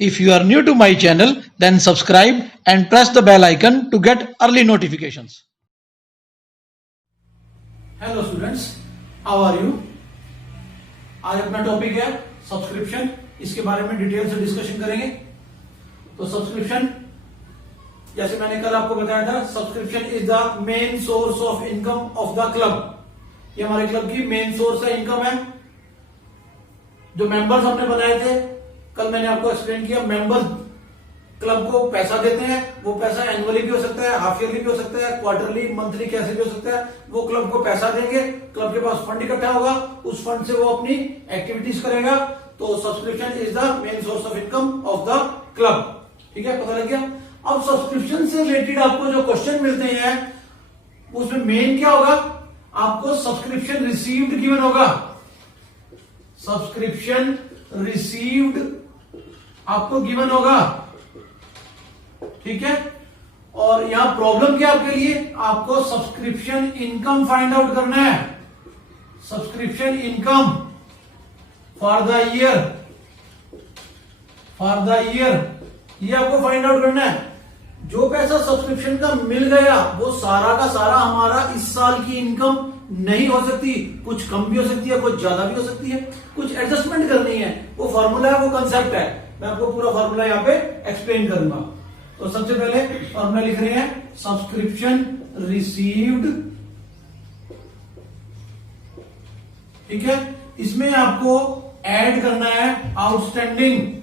If you are new to my channel, then subscribe and press the bell icon to get early notifications. Hello students, how are you. आज अपना topic है subscription. इसके बारे में detail से discussion करेंगे। तो सब्सक्रिप्शन, जैसे मैंने कल आपको बताया था, subscription is the main source of income of the club. ये हमारे क्लब की मेन सोर्स है, इनकम है। जो मेंबर्स हमने बनाए थे, कल मैंने आपको एक्सप्लेन किया, मेंबर्स क्लब को पैसा देते हैं। वो पैसा एनुअली भी हो सकता है, हाफ ईयरली भी हो सकता है, क्वार्टरली, मंथली, कैसे भी हो सकता है। वो क्लब को पैसा देंगे, क्लब के पास फंड इकट्ठा होगा, उस फंड से वो अपनी एक्टिविटीज करेगा। तो subscription is the main source of income of the club. ठीक है, पता लग गया। अब सब्सक्रिप्शन से रिलेटेड आपको जो क्वेश्चन मिलते हैं, उसमें मेन क्या होगा, आपको सब्सक्रिप्शन रिसीव्ड गिवन होगा। सब्सक्रिप्शन रिसीव्ड आपको गिवन होगा, ठीक है। और यहां प्रॉब्लम क्या आपके लिए, आपको सब्सक्रिप्शन इनकम फाइंड आउट करना है। Subscription income for the year, ये आपको फाइंड आउट करना है। जो पैसा सब्सक्रिप्शन का मिल गया, वो सारा का सारा हमारा इस साल की इनकम नहीं हो सकती। कुछ कम भी हो सकती है, कुछ ज्यादा भी हो सकती है, कुछ एडजस्टमेंट करनी है। वो फॉर्मूला है, वो कंसेप्ट है। मैं आपको पूरा फॉर्मूला यहां पे एक्सप्लेन करूंगा। तो सबसे पहले फॉर्मूला लिख रहे हैं, सब्सक्रिप्शन रिसीव्ड, ठीक है। इसमें आपको ऐड करना है outstanding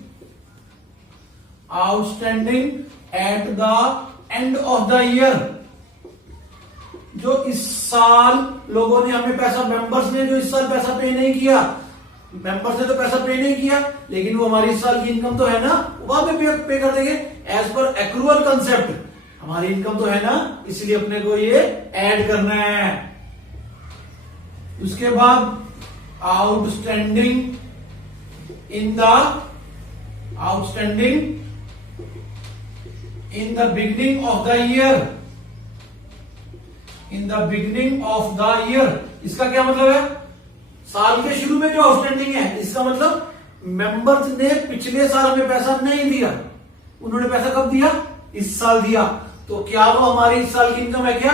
at the end of the year. जो इस साल लोगों ने हमें पैसा, मेंबर्स ने जो इस साल पैसा पे नहीं किया, मेंबर्स ने तो पैसा पे नहीं किया, लेकिन वो हमारी इस साल की इनकम तो है ना, वहां पे पे कर देंगे एज पर एक्रूअल कंसेप्ट। हमारी इनकम तो है ना, इसलिए अपने को ये ऐड करना है। उसके बाद outstanding in the beginning of the year. इसका क्या मतलब है, साल के शुरू में जो आउटस्टैंडिंग है, इसका मतलब मेंबर्स ने पिछले साल में पैसा नहीं दिया, उन्होंने पैसा कब दिया, इस साल दिया। तो क्या वो हमारी इस साल की इनकम है क्या?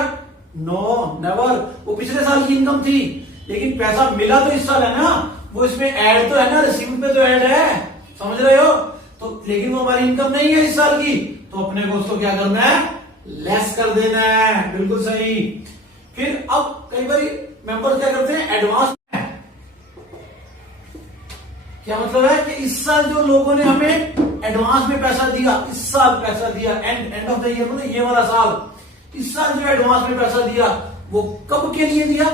No, never. वो पिछले साल की इनकम थी, लेकिन पैसा मिला तो इस साल है ना, वो इसमें ऐड तो है ना, रिसीव पे तो ऐड है, समझ रहे हो। तो लेकिन वो हमारी इनकम नहीं है इस साल की, तो अपने को उसको क्या करना है, लेस कर देना है। बिल्कुल सही। फिर अब कई बार मेंबर क्या करते हैं, एडवांस। क्या मतलब है कि इस साल जो लोगों ने हमें एडवांस में पैसा दिया, इस साल पैसा दिया, एंड ऑफ द ईयर, मतलब ये वाला साल, इस साल जो एडवांस में पैसा दिया, वो कब के लिए दिया,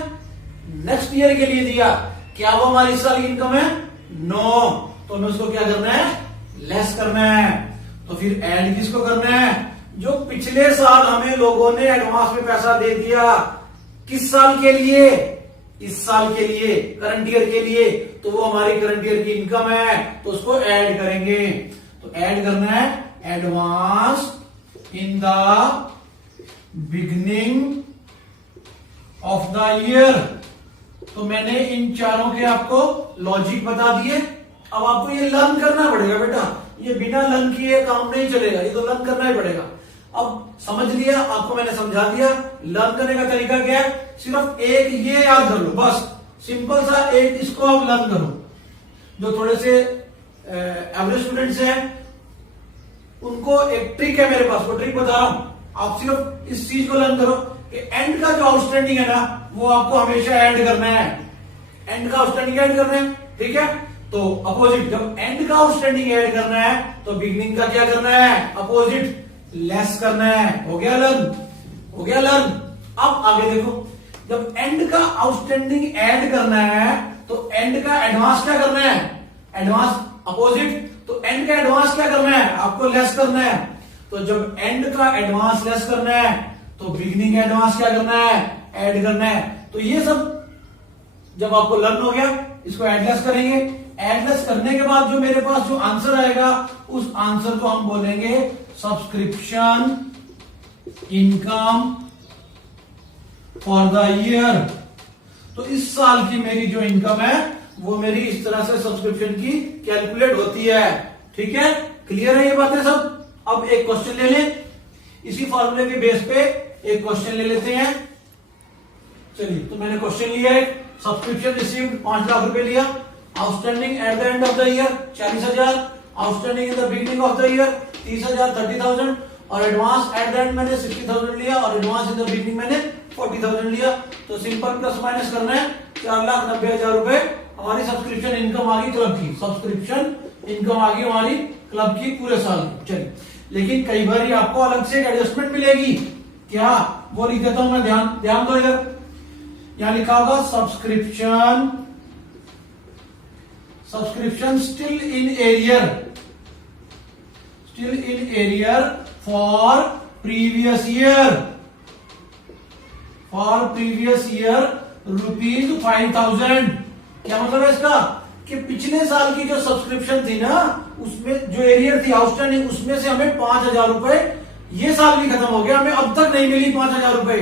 नेक्स्ट ईयर के लिए दिया। क्या वो हमारी इस साल की इनकम है? नो। तो हमें उसको क्या करना है, लेस करना है। तो फिर ऐड किसको करना है, जो पिछले साल हमें लोगों ने एडवांस में पैसा दे दिया, किस साल के लिए, इस साल के लिए, करंट ईयर के लिए, तो वो हमारी करंट ईयर की इनकम है, तो उसको ऐड करेंगे। तो ऐड करना है advance in the beginning of the year. तो मैंने इन चारों के आपको लॉजिक बता दिए। अब आपको ये लर्न करना पड़ेगा बेटा, ये बिना लर्न किए काम नहीं चलेगा, ये तो लर्न करना ही पड़ेगा। अब समझ लिया, आपको मैंने समझा दिया। लर्न करने का तरीका क्या है, सिर्फ एक ये याद कर लो, बस सिंपल सा एक इसको आप लर्न करो। जो थोड़े से एवरेज स्टूडेंट्स हैं, उनको एक ट्रिक है मेरे पास, वो ट्रिक बता रहा हूं। आप सिर्फ इस चीज को लर्न करो कि एंड का जो आउटस्टैंडिंग है ना, वो आपको हमेशा ऐड करना है। एंड का आउटस्टैंडिंग ऐड करना है, ठीक है। तो अपोजिट, जब एंड का आउटस्टैंडिंग ऐड करना है, तो बिगिनिंग का क्या करना है, अपोजिट, लेस करना है। हो गया लर्न। अब आगे देखो, जब एंड का आउटस्टैंडिंग ऐड करना है, तो एंड का एडवांस क्या करना है, एडवांस अपोजिट, तो एंड का एडवांस क्या करना है, आपको लेस करना है। तो जब एंड का एडवांस लेस करना है, तो बिगिनिंग का एडवांस क्या करना है, ऐड करना है। तो ये सब जब आपको लर्न हो गया, इसको एडलेस करेंगे। एडलेस करने के बाद जो मेरे पास जो आंसर आएगा, उस आंसर को हम बोलेंगे subscription income for the year. तो इस साल की मेरी जो इनकम है, वो मेरी इस तरह से सब्सक्रिप्शन की कैलकुलेट होती है। ठीक है, क्लियर है ये बातें सब? अब एक क्वेश्चन ले लें, इसी फॉर्मूले के बेस पे एक क्वेश्चन ले लेते हैं। चलिए, तो मैंने क्वेश्चन लिया है, सब्सक्रिप्शन रिसीव्ड 5 लाख रुपए लिया, outstanding at the end of the year 40,000, outstanding in the beginning of the year 30,000 30,000 और एडवांस एट द एंड मैंने 60,000 लिया और एडवांस इन द बिगिनिंग मैंने 40,000 लिया। तो सिंपल प्लस माइनस करना है, 4,90,000 रुपए हमारी सब्सक्रिप्शन इनकम आ गई क्लब की, सब्सक्रिप्शन इनकम आ गई हमारी क्लब की पूरे साल की। चलिए, लेकिन कई बार आपको अलग से एक एडजस्टमेंट मिलेगी, क्या वो लिख देता हूं मैं, ध्यान दो इधर। यहां लिखा होगा subscription still in arrear for previous year ₹5,000। क्या मतलब है इसका कि पिछले साल की जो सब्सक्रिप्शन थी ना, उसमें जो एरियर थी आउटस्टैंडिंग, उसमें से हमें 5,000 रुपए ये साल भी खत्म हो गया, हमें अब तक नहीं मिली 5,000 रुपए।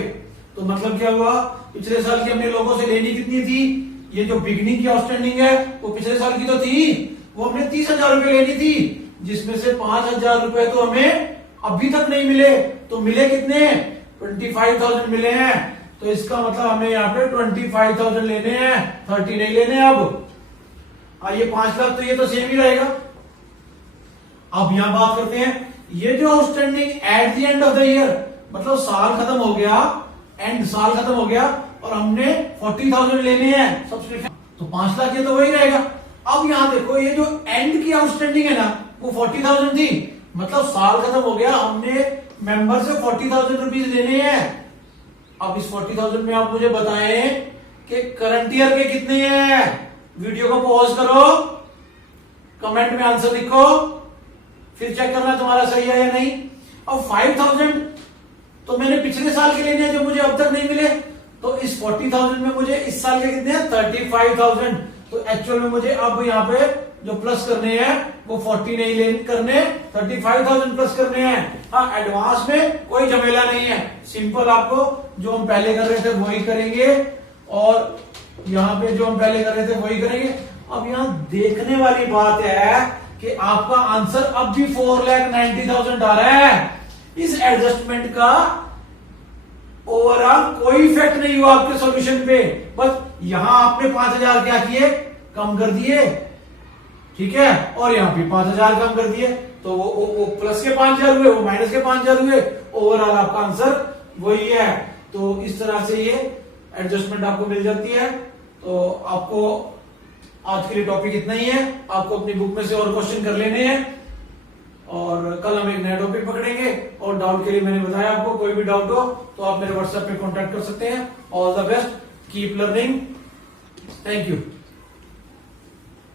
तो मतलब क्या हुआ, पिछले साल की हमने लोगों से लेनी कितनी थी, ये जो बिगनिंग की आउटस्टैंडिंग है वो पिछले साल की तो थी, वो हमने 30,000 रुपए लेनी थी, जिसमें से 5,000 रुपए तो हमें अभी तक नहीं मिले। तो मिले कितने, 25,000 मिले हैं। तो इसका मतलब हमें यहाँ पे 25,000 लेने हैं, 30 नहीं लेने। अब ये 5 लाख तो ये तो सेम ही रहेगा। अब यहां बात करते हैं, ये जो outstanding at the end of the year, मतलब साल खत्म हो गया, साल खत्म हो गया और हमने 40,000 लेने हैं सब्सक्रिप्शन, तो 5 लाख ये तो वही रहेगा। अब यहां देखो, ये जो एंड की आउटस्टैंडिंग है ना, वो 40,000 थी, मतलब साल खत्म हो गया, हमने मेंबर से 40,000 रुपीज लेने हैं। अब इस 40,000 में आप मुझे बताएं कि करंट ईयर के कितने हैं। वीडियो को पॉज करो, कमेंट में आंसर लिखो, फिर चेक करना तुम्हारा सही है या नहीं। अब 5,000 तो मैंने पिछले साल के लेने हैं जो मुझे अब तक नहीं मिले, तो इस 40,000 में मुझे इस साल के कितने हैं, 35,000। तो एक्चुअल में मुझे अब यहाँ पे जो प्लस करने हैं वो 40 नहीं लेने करने, 35,000 प्लस करने हैं। हाँ, एडवांस में कोई झमेला नहीं है, सिंपल आपको जो हम पहले कर रहे थे वही करेंगे और यहाँ पे जो हम पहले कर रहे थे वही करेंगे। अब यहाँ देखने वाली बात है कि आपका आंसर अब भी 4,90,000 आ रहा है। इस एडजस्टमेंट का ओवरऑल कोई इफेक्ट नहीं हुआ आपके सॉल्यूशन पे, बस यहां आपने 5,000 क्या किए, कम कर दिए, ठीक है, और यहां भी 5,000 कम कर दिए, तो वो प्लस के 5,000 हुए, वो माइनस के 5,000 हुए, ओवरऑल आपका आंसर वही है। तो इस तरह से ये एडजस्टमेंट आपको मिल जाती है। तो आपको आज के लिए टॉपिक इतना ही है, आपको अपनी बुक में से और क्वेश्चन कर लेने हैं और कल हम एक नया टॉपिक पकड़ेंगे। और डाउट के लिए मैंने बताया, आपको कोई भी डाउट हो तो आप मेरे व्हाट्सएप पे कांटेक्ट कर सकते हैं। All the best, keep learning, thank you.